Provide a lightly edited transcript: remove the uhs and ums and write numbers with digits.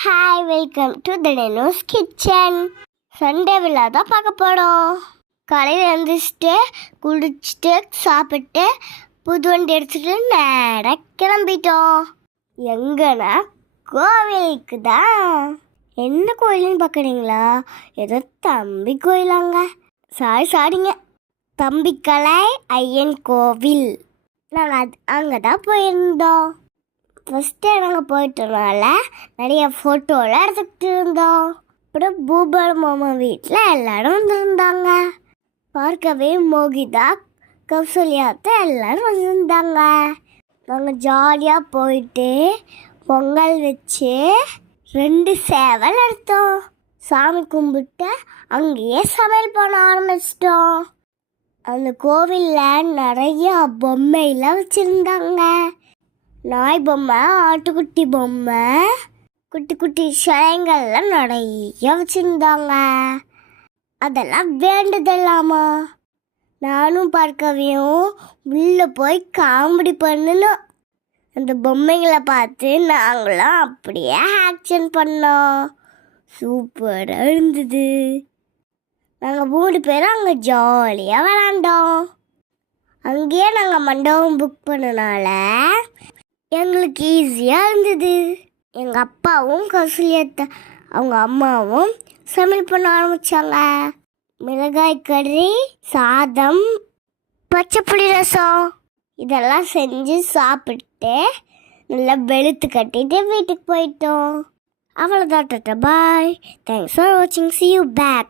Hi, welcome to the Deno's kitchen. Sunday விழா தான் பார்க்க போகிறோம். காலையில் எழுந்திரிச்சிட்டு குளிச்சுட்டு சாப்பிட்டு புது வண்டி எடுத்துகிட்டு நேராக கிளம்பிட்டோம். எங்கன்னா கோவிலுக்கு தான். என்ன கோயிலுன்னு பார்க்குறீங்களா? ஏதோ தம்பி கோயிலாங்க. சாரிங்க, தம்பிக்கலை ஐயன் கோவில். நாங்கள் அங்கே தான் போயிருந்தோம். ஃபஸ்ட்டு நாங்கள் போயிட்டனால நிறைய ஃபோட்டோலாம் எடுத்துக்கிட்டு இருந்தோம். அப்புறம் பூபால் மாமா வீட்டில் எல்லோரும் வந்துருந்தாங்க. பார்க்கவே மோகிதா கௌசல்யாத்தை எல்லோரும் வந்திருந்தாங்க. நாங்கள் ஜாலியாக போயிட்டு பொங்கல் வச்சு 2 சேவல் எடுத்தோம். சாமி கும்பிட்டு அங்கேயே சமையல் பண்ண ஆரம்பிச்சிட்டோம். அந்த கோவிலில் நிறையா பொம்மையெல்லாம் வச்சுருந்தாங்க. நாய் பொம்மை, ஆட்டுக்குட்டி பொம்மை, குட்டி குட்டி சிலைங்கள்லாம் நிறைய வச்சுருந்தாங்க. அதெல்லாம் வேண்டுதலாமா. நானும் பார்க்கவையும் உள்ளே போய் காமெடி பண்ணணும். அந்த பொம்மைங்களை பார்த்து நாங்களும் அப்படியே ஆக்ஷன் பண்ணோம். சூப்பராக இருந்தது. நாங்கள் 3 பேரும் அங்கே ஜாலியாக விளாண்டோம். அங்கேயே நாங்கள் மண்டபம் புக் பண்ணனால எங்களுக்கு ஈஸியாக இருந்தது. எங்கள் அப்பாவும் கௌசல்யத்தை அவங்க அம்மாவும் சமையல் பண்ண ஆரம்பித்தாங்க. மிளகாய் கறி, சாதம், பச்சைப்புளி ரசம் இதெல்லாம் செஞ்சு சாப்பிட்டு நல்லா வெளுத்து கட்டிட்டு வீட்டுக்கு போயிட்டோம். அவ்வளோதான். Tata bye. தேங்க்ஸ் ஃபார் வாட்சிங். See you back.